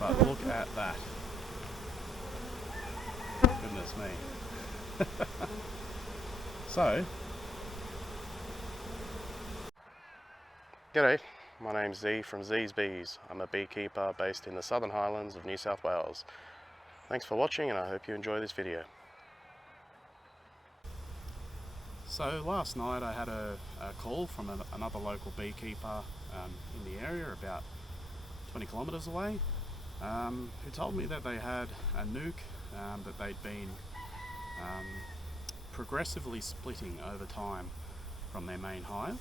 But look at that. Goodness me. So, g'day, my name's Z from Z's Bees. I'm a beekeeper based in the Southern Highlands of New South Wales. Thanks for watching and I hope you enjoy this video. So last night I had a call from another local beekeeper in the area about 20 kilometres away, who told me that they had a nuke that they'd been progressively splitting over time from their main hive.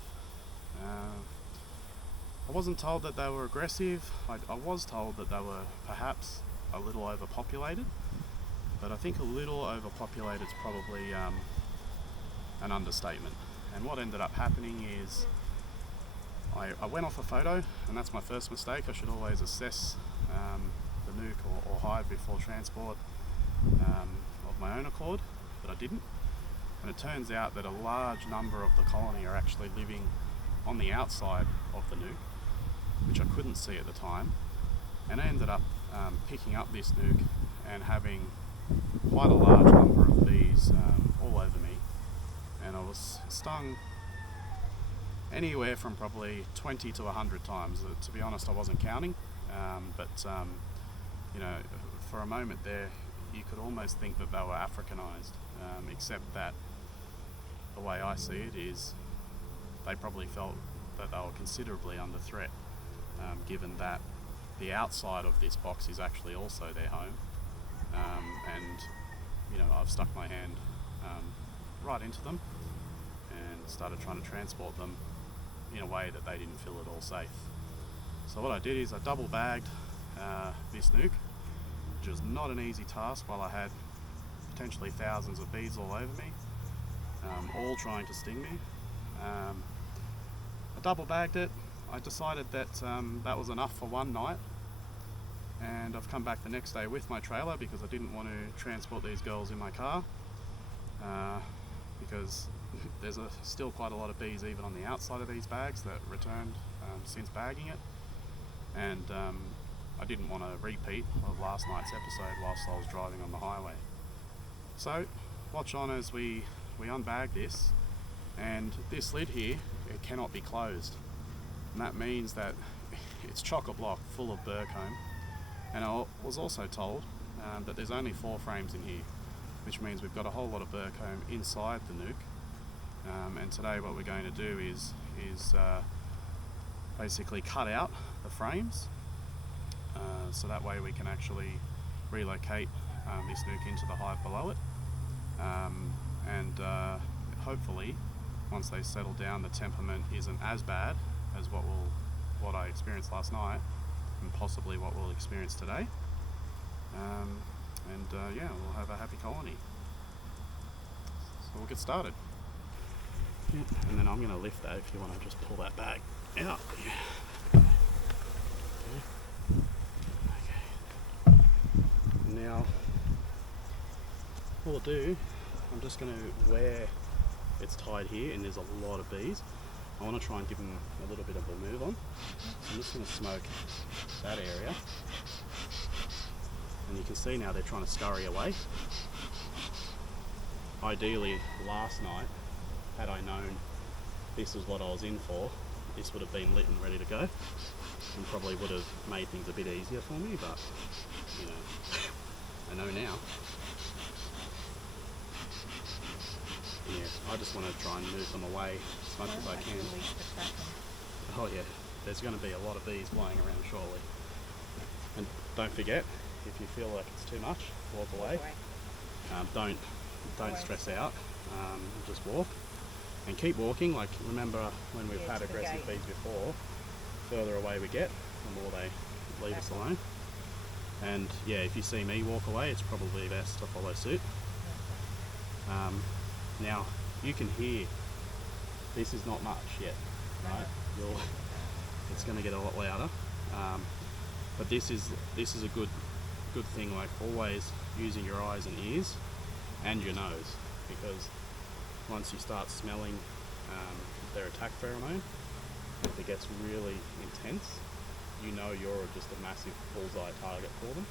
I wasn't told that they were aggressive. I was told that they were perhaps a little overpopulated, but I think a little overpopulated is probably an understatement. And what ended up happening is I went off a photo, and that's my first mistake. I should always assess the nuke or hive before transport of my own accord, but I didn't. And it turns out that a large number of the colony are actually living on the outside of the nuke, which I couldn't see at the time. And I ended up picking up this nuke and having quite a large number of bees all over me. And I was stung anywhere from probably 20 to 100 times. To be honest, I wasn't counting, but you know, for a moment there, you could almost think that they were Africanized, except that the way I see it is they probably felt that they were considerably under threat, given that the outside of this box is actually also their home. And you know, I've stuck my hand right into them and started trying to transport them in a way that they didn't feel at all safe. So what I did is I double bagged this nuke, which was not an easy task while I had potentially thousands of bees all over me, all trying to sting me. I double bagged it. I decided that that was enough for one night, and I've come back the next day with my trailer because I didn't want to transport these girls in my car, because there's still quite a lot of bees even on the outside of these bags that returned since bagging it, and I didn't want a repeat of last night's episode whilst I was driving on the highway. So watch on as we unbag this, and this lid here, it cannot be closed, and that means that it's chock-a-block full of Burr comb. And I was also told that there's only 4 frames in here, which means we've got a whole lot of Burr comb inside the nuke. And today what we're going to do is basically cut out the frames, so that way we can actually relocate this nuke into the hive below it. And hopefully, once they settle down, the temperament isn't as bad as what I experienced last night, and possibly what we'll experience today. Yeah, we'll have a happy colony. So we'll get started. Yeah. And then I'm going to lift that if you want to just pull that back out. Yeah. Okay. Now, what I'll do, I'm just going to, where it's tied here and there's a lot of bees, I want to try and give them a little bit of a move on. So I'm just going to smoke that area. And you can see now they're trying to scurry away. Ideally, last night, had I known this is what I was in for, this would have been lit and ready to go, and probably would have made things a bit easier for me, but you know, I know now. Yeah, I just want to try and move them away as much as I can. Oh yeah, there's going to be a lot of bees flying around shortly. And don't forget, if you feel like it's too much, walk away. Don't stress out, just walk. And keep walking. Like, remember when we've had aggressive bees before, the further away we get, the more they leave us alone. And yeah, if you see me walk away, it's probably best to follow suit. Now, you can hear, this is not much yet, right? It's going to get a lot louder, but this is a good thing. Like, always using your eyes and ears and your nose, because once you start smelling their attack pheromone, if it gets really intense, you know you're just a massive bullseye target for them.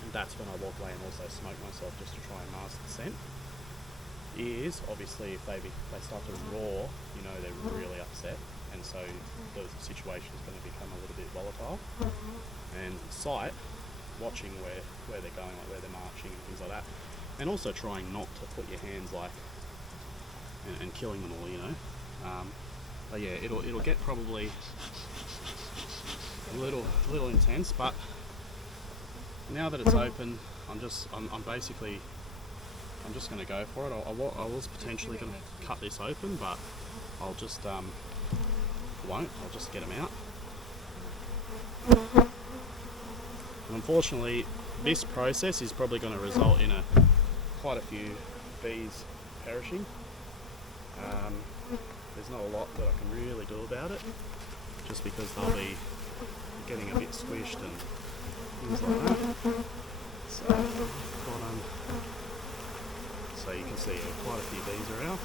And that's when I walk away and also smoke myself just to try and mask the scent. Is obviously if they start to roar, you know they're really upset, and so the situation is going to become a little bit volatile. And sight, watching where they're going, like where they're marching and things like that, and also trying not to put your hands like and killing them all, you know. But yeah, it'll get probably a little intense, but now that it's open, I'm just going to go for it. I was potentially going to cut this open, but I'll just won't. I'll just get them out. And unfortunately, this process is probably going to result in quite a few bees perishing. There's not a lot that I can really do about it, just because they'll be getting a bit squished and things like that. So, so you can see quite a few bees are out.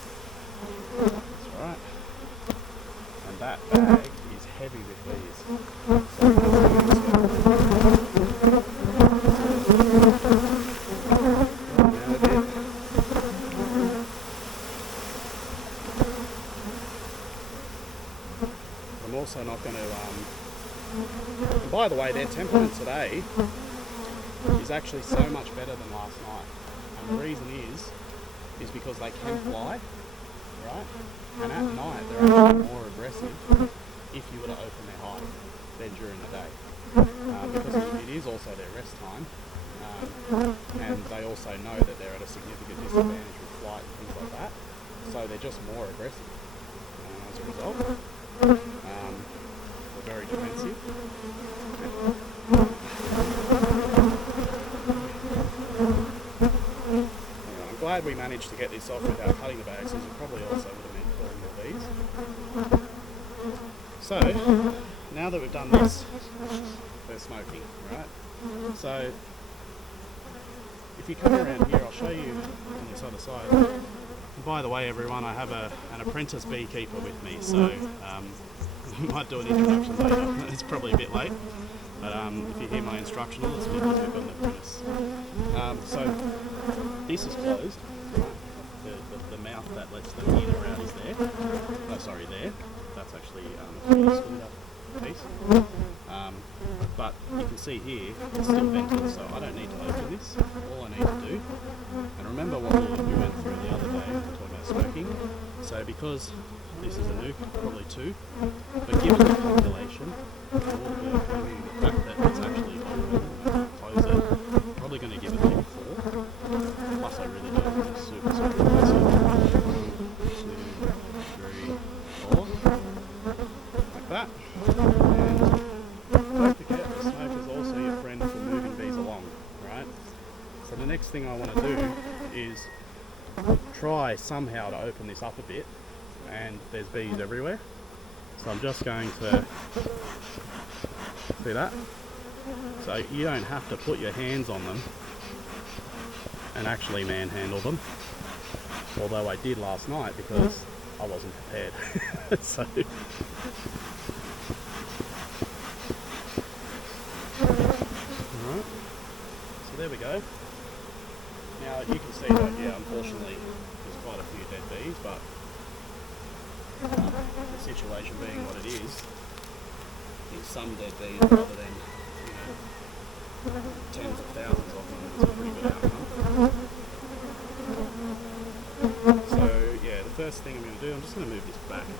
That's right. And that bag is heavy with bees. I'm also not going to by the way, their temperament today is actually so much better than last night, and the reason is because they can fly, right? And at night they're actually more aggressive if you were to open their hive than during the day, because it is also their rest time, and they also know that they're at a significant disadvantage with flight and things like that, so they're just more aggressive as a result. They're very defensive. I'm glad we managed to get this off without cutting the bags, because it probably also would have meant killing the bees. So, now that we've done this, they're smoking, right? So, if you come around here, I'll show you on this other side. And by the way, everyone, I have an apprentice beekeeper with me, so I might do an introduction later. It's probably a bit late, but if you hear my instructional, it's because we've got an apprentice. So this is closed. The mouth that lets the heater out is there. Oh, sorry, there. That's actually a screwed up piece. But you can see here, it's still vented, so I don't need to open this. All I need to do, and remember what we went through the other day, talking about smoking. So because this is a nuke, probably 2, but given the population, the fact that it's actually open, close it, probably going to give it maybe 4. Plus I really don't want to super close it. 1, 2, 3, 4, like that. And don't forget, the smoke is also your friend for moving bees along, right? So the next thing I want to do is try somehow to open this up a bit, and there's bees everywhere. So I'm just going to, see that? So you don't have to put your hands on them and actually manhandle them, although I did last night because I wasn't prepared. So alright, so there we go. Now you can see that, yeah, unfortunately there's quite a few dead bees, but the situation being what it is some dead bees rather than, you know, tens of thousands of them. It's a pretty good outcome. So yeah, the first thing I'm going to do, I'm just going to move this back here.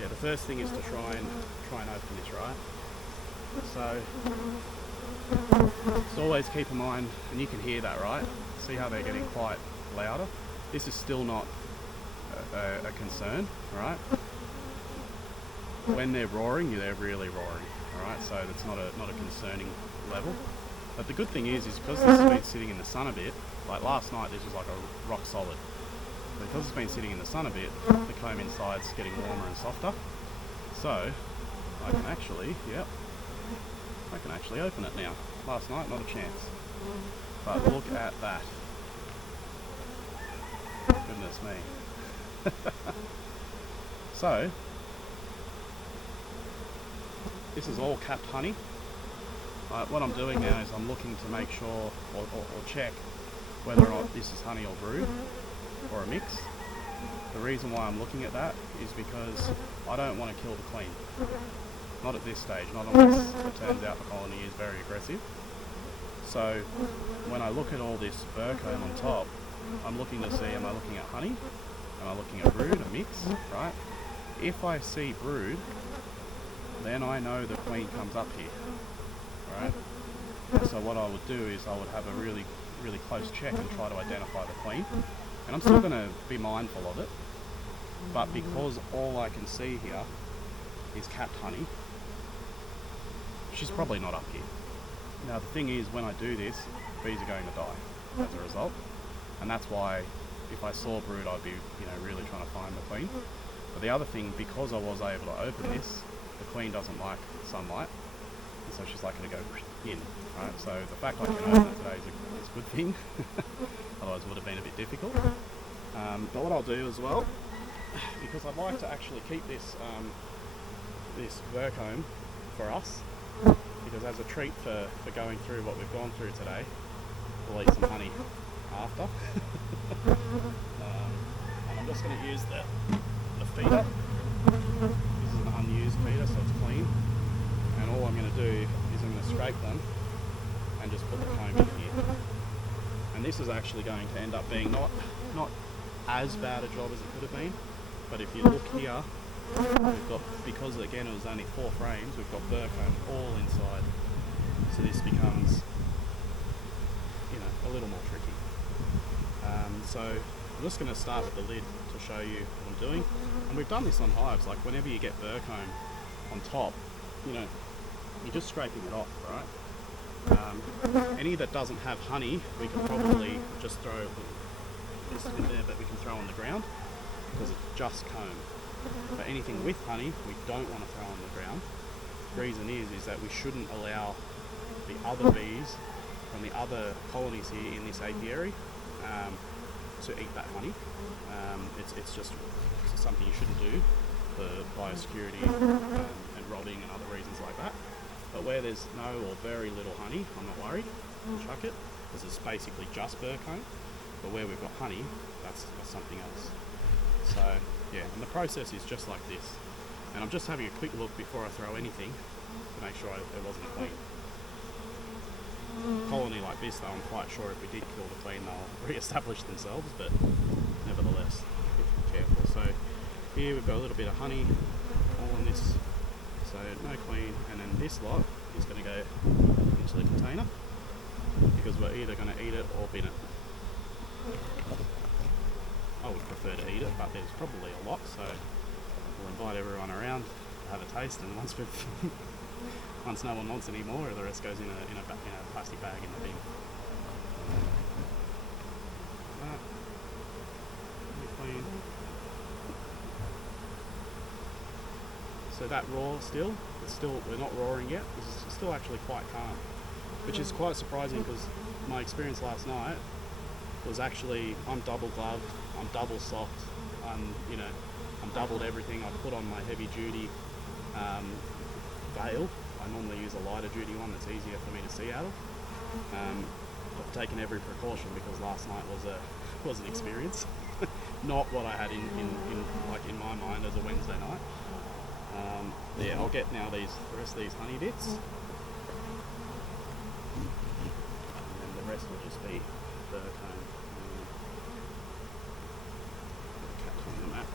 Yeah, the first thing is to try and open this, right? So just always keep in mind, and you can hear that, right? See how they're getting quite louder? This is still not a concern, right? When they're roaring, they're really roaring, alright? So it's not a concerning level. But the good thing is because this has been sitting in the sun a bit, like last night this was like a rock solid. But because it's been sitting in the sun a bit, the comb inside's getting warmer and softer. So I can actually, yep, I can actually open it now. Last night, not a chance. But look at that. Goodness me. So this is all capped honey. What I'm doing now is I'm looking to make sure or check whether or not this is honey or brood or a mix. The reason why I'm looking at that is because I don't want to kill the queen. Not at this stage, not unless it turns out the colony is very aggressive. So when I look at all this burr comb on top, I'm looking to see, am I looking at honey? Am I looking at brood, a mix, right? If I see brood, then I know the queen comes up here, right? So what I would do is I would have a really close check and try to identify the queen. And I'm still going to be mindful of it, but because all I can see here is capped honey, she's probably not up here. Now the thing is, when I do this, bees are going to die as a result, and that's why if I saw brood, I'd be really trying to find the queen. But the other thing, because I was able to open this, the queen doesn't like sunlight, and so she's likely to go in, right? So the fact I can open it today is a good thing. Otherwise it would have been a bit difficult. But what I'll do as well, because I'd like to actually keep this this burr comb for us, because as a treat for going through what we've gone through today, we'll eat some honey after. And I'm just going to use the feeder. This is an unused feeder, so it's clean. And all I'm going to do is I'm going to scrape them and just put the comb in here. And this is actually going to end up being not as bad a job as it could have been. But if you look here, we've got, because again it was only 4 frames, we've got burr comb all inside. So this becomes, a little more tricky. So I'm just going to start with the lid to show you what I'm doing. And we've done this on hives, like whenever you get burr comb on top, you're just scraping it off, right? Any that doesn't have honey, we can probably just throw this in there, but we can throw on the ground because it's just comb. But anything with honey, we don't want to throw on the ground. The reason is that we shouldn't allow the other bees from the other colonies here in this apiary to eat that honey. It's just something you shouldn't do for biosecurity and robbing and other reasons like that. But where there's no or very little honey, I'm not worried. I'll chuck it, because it's basically just burr comb. But where we've got honey, that's something else. So yeah, and the process is just like this. And I'm just having a quick look before I throw anything to make sure there wasn't a queen. Colony like this though, I'm quite sure if we did kill the queen, they'll re-establish themselves, but nevertheless, be careful. So here we've got a little bit of honey all in this, so no queen, and then this lot is going to go into the container because we're either going to eat it or bin it. I would prefer to eat it, but there's probably a lot, so we'll invite everyone around to have a taste, and once no one wants any more, the rest goes in a plastic bag in the bin. Clean. So that raw we're not roaring yet. This is still actually quite calm, which is quite surprising because my experience last night was actually, I'm double gloved, I'm double socked, I'm doubled everything. I put on my heavy duty veil. I normally use a lighter duty one that's easier for me to see out of. I've taken every precaution because last night was an experience, not what I had in my mind as a Wednesday night. Yeah, I'll get now the rest of these honey bits, and the rest will just be burr comb. On the map.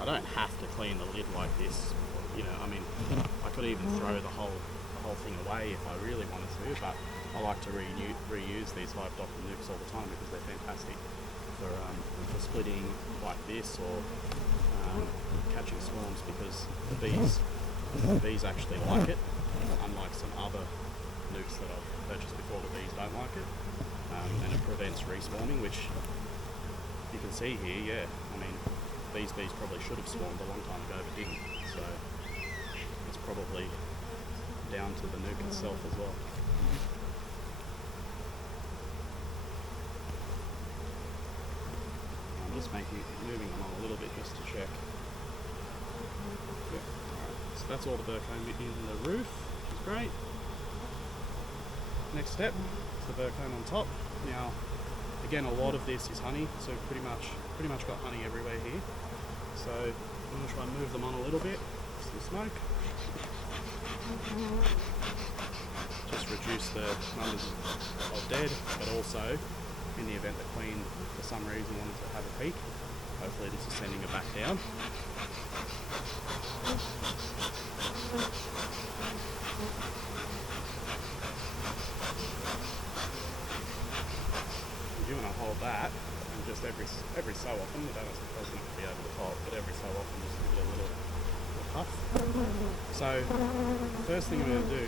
I don't have to clean the lid like this, I could even throw the whole thing away if I really wanted to, but I like to reuse these hive doctor nukes all the time because they're fantastic for splitting like this or catching swarms, because the bees actually like it, unlike some other nukes that I've purchased before. The bees don't like it, and it prevents reswarming, which you can see here. These bees probably should have swarmed a long time ago but didn't, so it's probably down to the nuke itself as well. I'm just moving them on a little bit just to check. Yep. Alright, so that's all the burr comb in the roof, which is great. Next step is the burr comb on top. Now, again, a lot of this is honey, so pretty much got honey everywhere here. So I'm going to try and move them on a little bit. Some smoke. Just reduce the numbers of dead, but also in the event the queen for some reason wanted to have a peek, hopefully this is sending her back down. You want to hold that, and just every so often, you don't suppose not to be over the top, but every so often just give it a little puff. So the first thing I'm going to do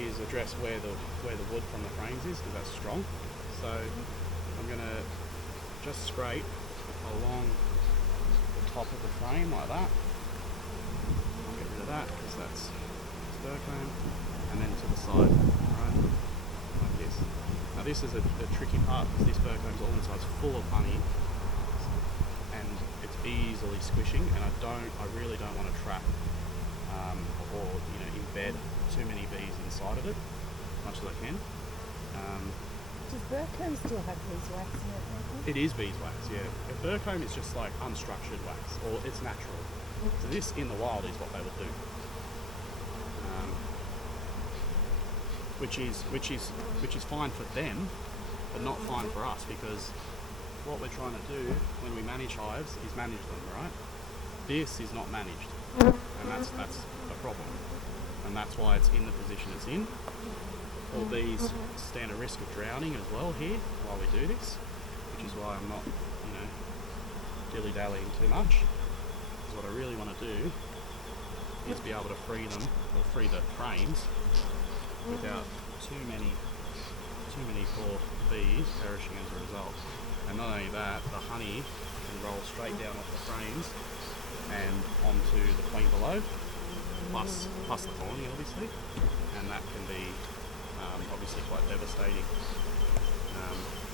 is address where the wood from the frames is, because that's strong. So I'm going to just scrape along the top of the frame like that. I'll get rid of that because that's burr comb, and then to the side, right, like this. Now this is a tricky part because this burr comb is all inside full of honey, and it's easily squishing, and I really don't want to trap or embed too many bees inside of it, as much as I can. Does burr comb still have beeswax in it? It is beeswax, yeah. A burr comb is just like unstructured wax, or it's natural. So this in the wild is what they would do, which is fine for them, but not fine for us, because what we're trying to do when we manage hives is manage them, right? This is not managed, and that's a problem, and that's why it's in the position it's in. All bees stand a risk of drowning as well here while we do this, which is why I'm not, dilly-dallying too much. Because what I really want to do is be able to free them, or free the frames, without too many poor bees perishing as a result. And not only that, the honey can roll straight down off the frames and onto the queen below, plus the colony obviously, and that can be obviously quite devastating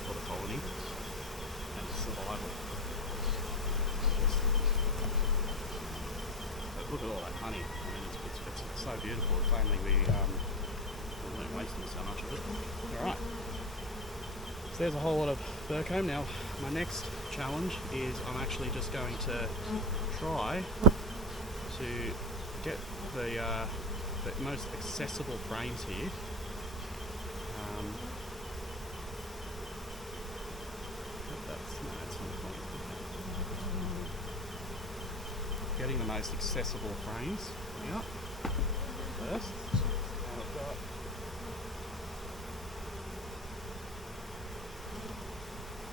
for the colony and survival. But look at all that honey. I mean, it's so beautiful. If only we weren't wasting so much of it. Alright. So there's a whole lot of burr comb. Now, my next challenge is I'm actually just going to try to get the most accessible frames here. Getting the most accessible frames coming up first. And I've got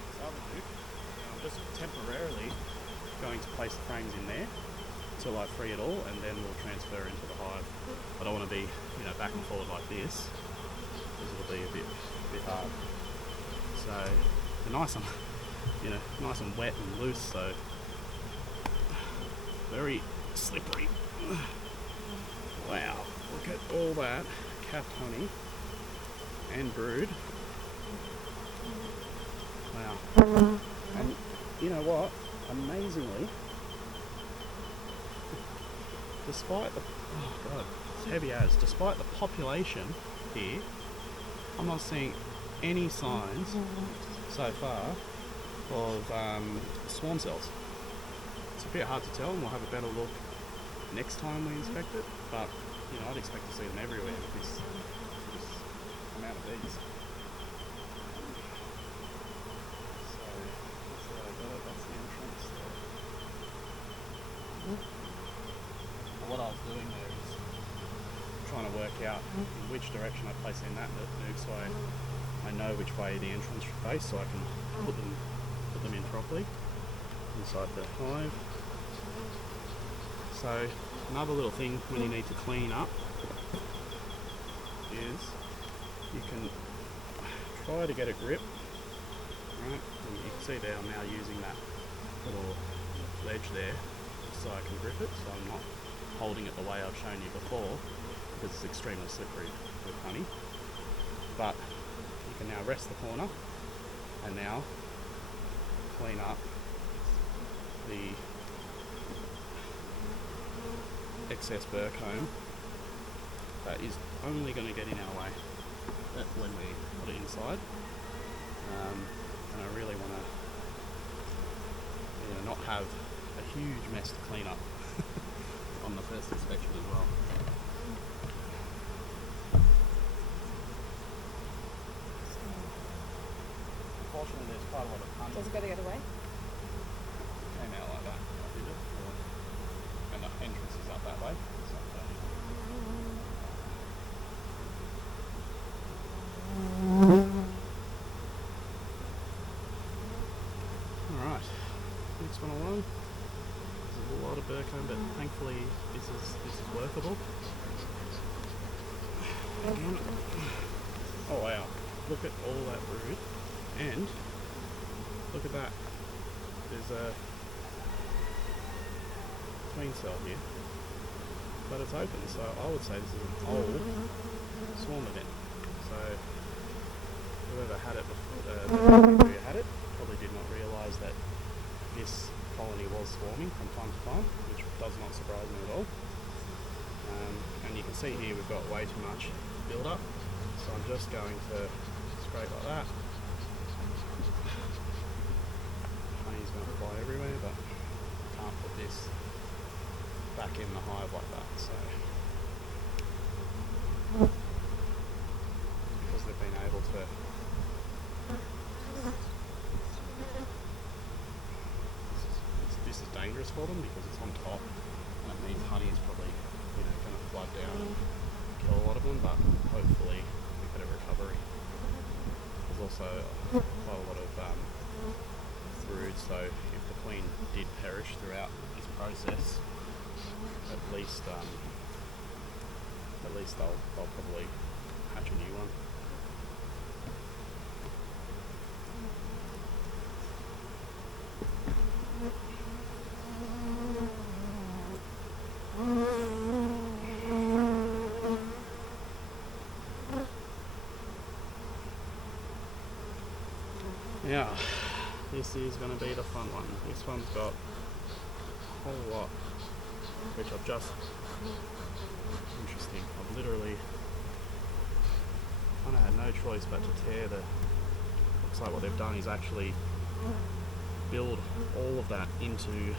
this other loop. I'm just temporarily going to place the frames in there until I free it all, and then we'll transfer into the hive. I don't want to be, back and forward like this, because it'll be a bit hard. So they're nice and wet and loose, so very slippery. Wow, look at all that capped honey and brood. Wow. And you know what? Amazingly, despite the it's heavy as, despite the population here, I'm not seeing any signs so far of swarm cells. It's a bit hard to tell, and we'll have a better look next time we inspect it, but I'd expect to see them everywhere with this amount of bees. So that's where I got it, that's the entrance. And what I was doing there is trying to work out in which direction I place in that nuke, so I know which way the entrance should face, so I can put them in properly inside the hive. So another little thing when you need to clean up is you can try to get a grip, right? And you can see there I'm now using that little ledge there so I can grip it, so I'm not holding it the way I've shown you before. because it's extremely slippery with honey. But you can now rest the corner and now clean up the excess burr comb that is only going to get in our way when we put it inside. And I really want to not have a huge mess to clean up on the first inspection as well. Unfortunately, there's quite a lot of honey. Does it go the other way? Came out like that, did it? And the entrance is up that way. It's up there. Alright, next one along. There's a lot of burr comb, but thankfully this is workable. Again. Oh wow, look at all that brood, and look at that. There's a queen cell here, but it's open, so I would say this is an old swarm event. So whoever had it before you had it probably did not realise that this colony was swarming from time to time, which does not surprise me at all. And you can see here we've got way too much build up, so I'm just going to scrape like that. Honey's going to fly everywhere, but I can't put this back in the hive like that, so because they've been able to this is dangerous for them because it's on top and it means honey is probably going to flood down and kill a lot of them, but hopefully we get a recovery. There's also quite a lot of brood, so if the queen did perish throughout this process, at least they'll probably hatch a new one. Yeah, this is going to be the fun one. This one's got a whole lot, which I've just, interesting, I've literally kind of had no choice but to tear the, looks like what they've done is actually build all of that into,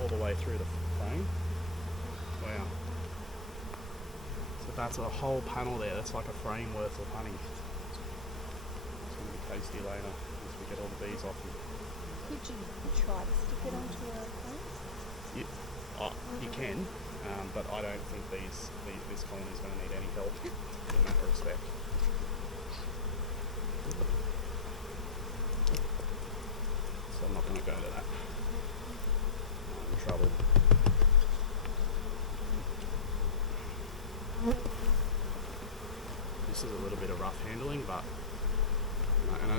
all the way through the frame. Wow. So that's a whole panel there, that's like a frame worth of honey. It's going to be tasty later once we get all the bees off them. Could you try to stick it onto a plate? You can, but I don't think this colony is going to need any help in that respect. So I'm not going to go to that. I'm in trouble. This is a little bit of rough handling, but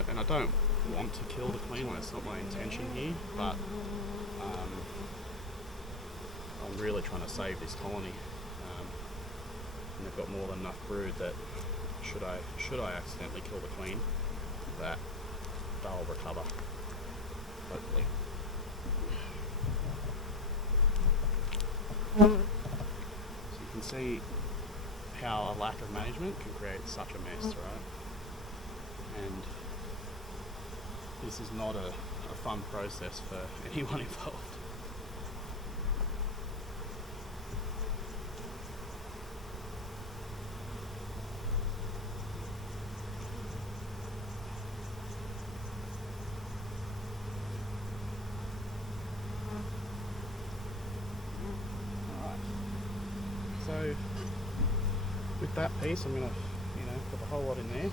and I don't want to kill the queen, like it's not my intention here, but I'm really trying to save this colony, and they've got more than enough brood that should I accidentally kill the queen, that they'll recover, hopefully. So you can see how a lack of management can create such a mess, right? And this is not a fun process for anyone involved. Alright. So with that piece I'm gonna, put the whole lot in there.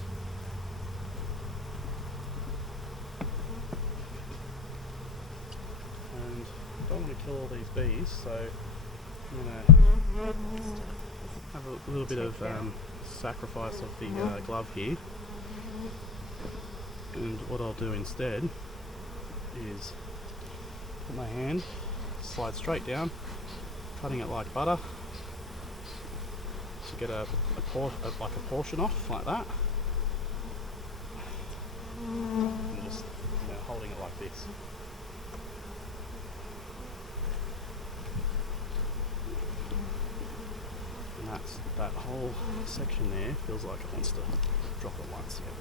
Don't want to kill all these bees, so I'm going to have a little bit of sacrifice of the glove here, and what I'll do instead is put my hand, slide straight down, cutting it like butter, to get like a portion off like that. And just holding it like this. And that whole section there feels like it wants to drop at once. Yep.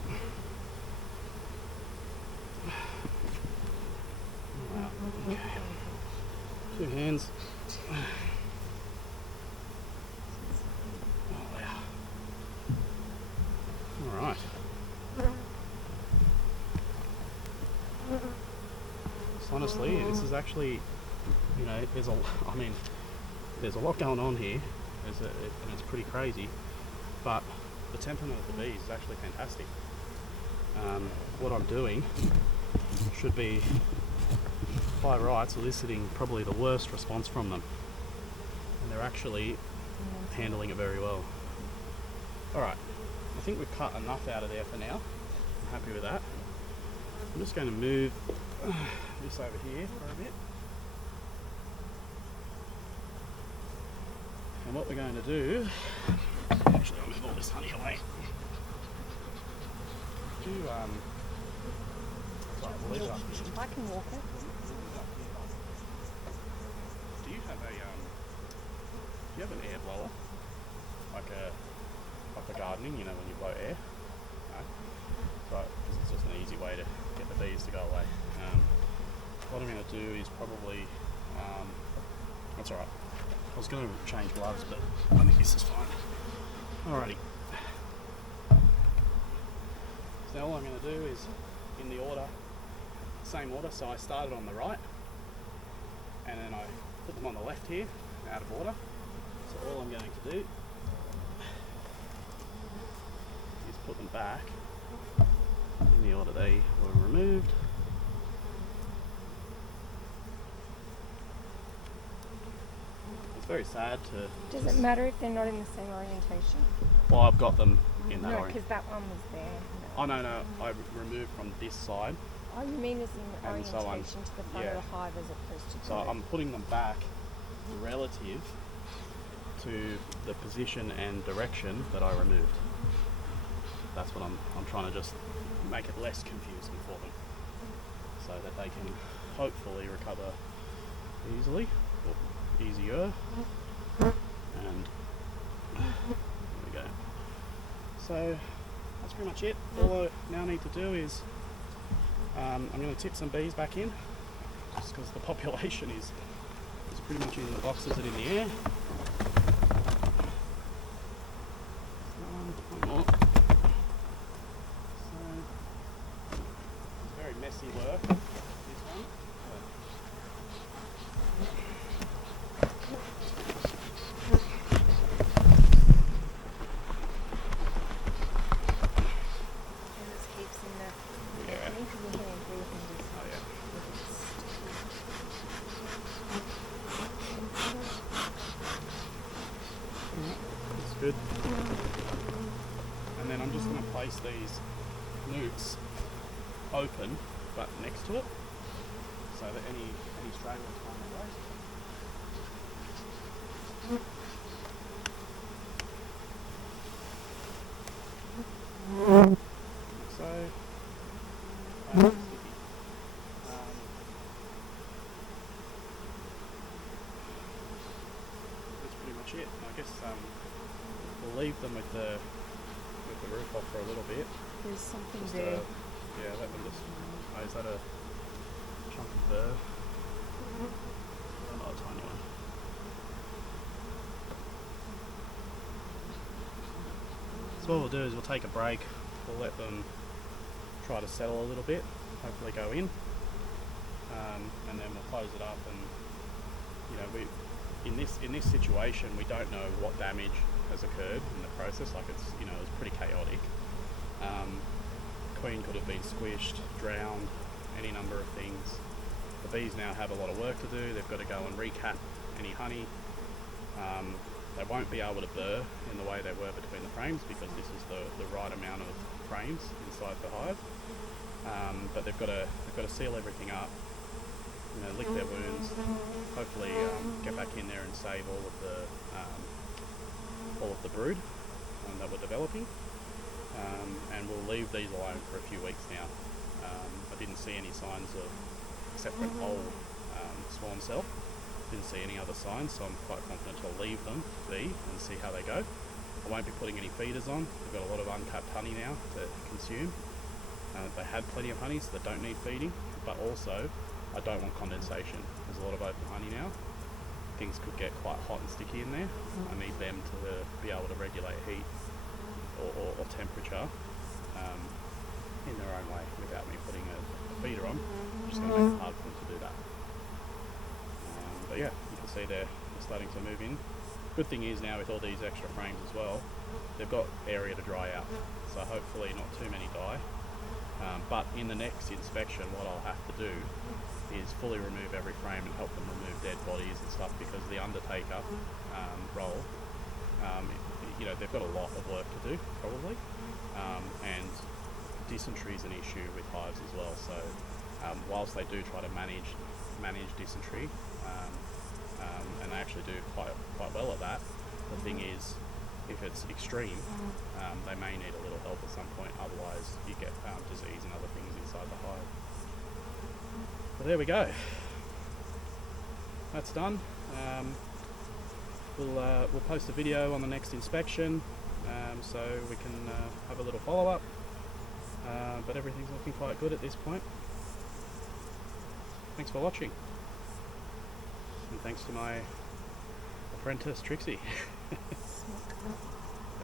Wow. Okay. 2 hands. Oh wow. Alright. So honestly, this is actually, there's a lot going on here, and it's pretty crazy, but the temperament of the bees is actually fantastic. What I'm doing should be, by rights, eliciting probably the worst response from them, and they're actually handling it very well. Alright, I think we've cut enough out of there for now. I'm happy with that. I'm just going to move this over here for a bit. And what we're going to do, actually I'll move all this honey away. Sorry, we'll leave it up here. I can walk it. Do you have an air blower? Like a gardening, when you blow air? No? Right, because it's just an easy way to get the bees to go away. What I'm going to do is probably, that's alright. I was going to change gloves, but I think this is fine. Alrighty. So all I'm going to do is, in the order, same order, so I started on the right, and then I put them on the left here, out of order. So all I'm going to do is put them back in the order they were removed. It's very sad to... Does it matter if they're not in the same orientation? Well, I've got them in that No, orient. because that one was there. Oh no, I removed from this side. Oh, you mean as in And so orientation to the front yeah. of the hive as opposed to... So I'm putting them back relative to the position and direction that I removed. That's what I'm trying to just make it less confusing for them, so that they can hopefully recover easily, or easier. And there we go. So that's pretty much it. All I now need to do is I'm going to tip some bees back in, just because the population is pretty much in the boxes and in the air. One more. So it's very messy work, this one. There's heaps in there. Yeah. I think we can breathe and just... Oh yeah. It's good. And then I'm just going to place these nukes open, but next to it, so that any stragglers find their way. So, that's pretty much it. I guess we'll leave them with the roof off for a little bit. There's something Just, there. yeah, let them just... Oh, is that a chunk of burr? Oh, a tiny one. So what we'll do is we'll take a break. We'll let them try to settle a little bit, hopefully go in, and then we'll close it up. And we in this situation we don't know what damage has occurred in the process. Like it was pretty chaotic. Queen could have been squished, drowned, any number of things. The bees now have a lot of work to do. They've got to go and recap any honey. They won't be able to burr in the way they were between the frames, because this is the right amount of frames inside the hive. But they've got to seal everything up, lick their wounds, hopefully get back in there and save all of the all of the brood that we're developing, and we'll leave these alone for a few weeks now. I didn't see any signs of, except for an old swarm cell, didn't see any other signs, so I'm quite confident to leave them be and see how they go. I won't be putting any feeders on. We've got a lot of uncapped honey now to consume. They had plenty of honey, so they don't need feeding, but also I don't want condensation. There's a lot of open honey now. Things could get quite hot and sticky in there. I need them to be able to regulate heat or temperature in their own way without me putting a feeder on, which is going to make it hard for them to do that. But yeah, you can see they're starting to move in. Good thing is now with all these extra frames as well, they've got area to dry out, so hopefully not too many die. But in the next inspection, what I'll have to do is fully remove every frame and help them remove dead bodies and stuff, because the undertaker role, you know, they've got a lot of work to do probably, and dysentery is an issue with hives as well. So whilst they do try to manage dysentery, and they actually do quite well at that, the thing is, if it's extreme, they may need a little help at some point, otherwise you get disease and other things inside the hive. But there we go. That's done. We'll post a video on the next inspection, so we can have a little follow-up. But everything's looking quite good at this point. Thanks for watching. And thanks to my apprentice Trixie.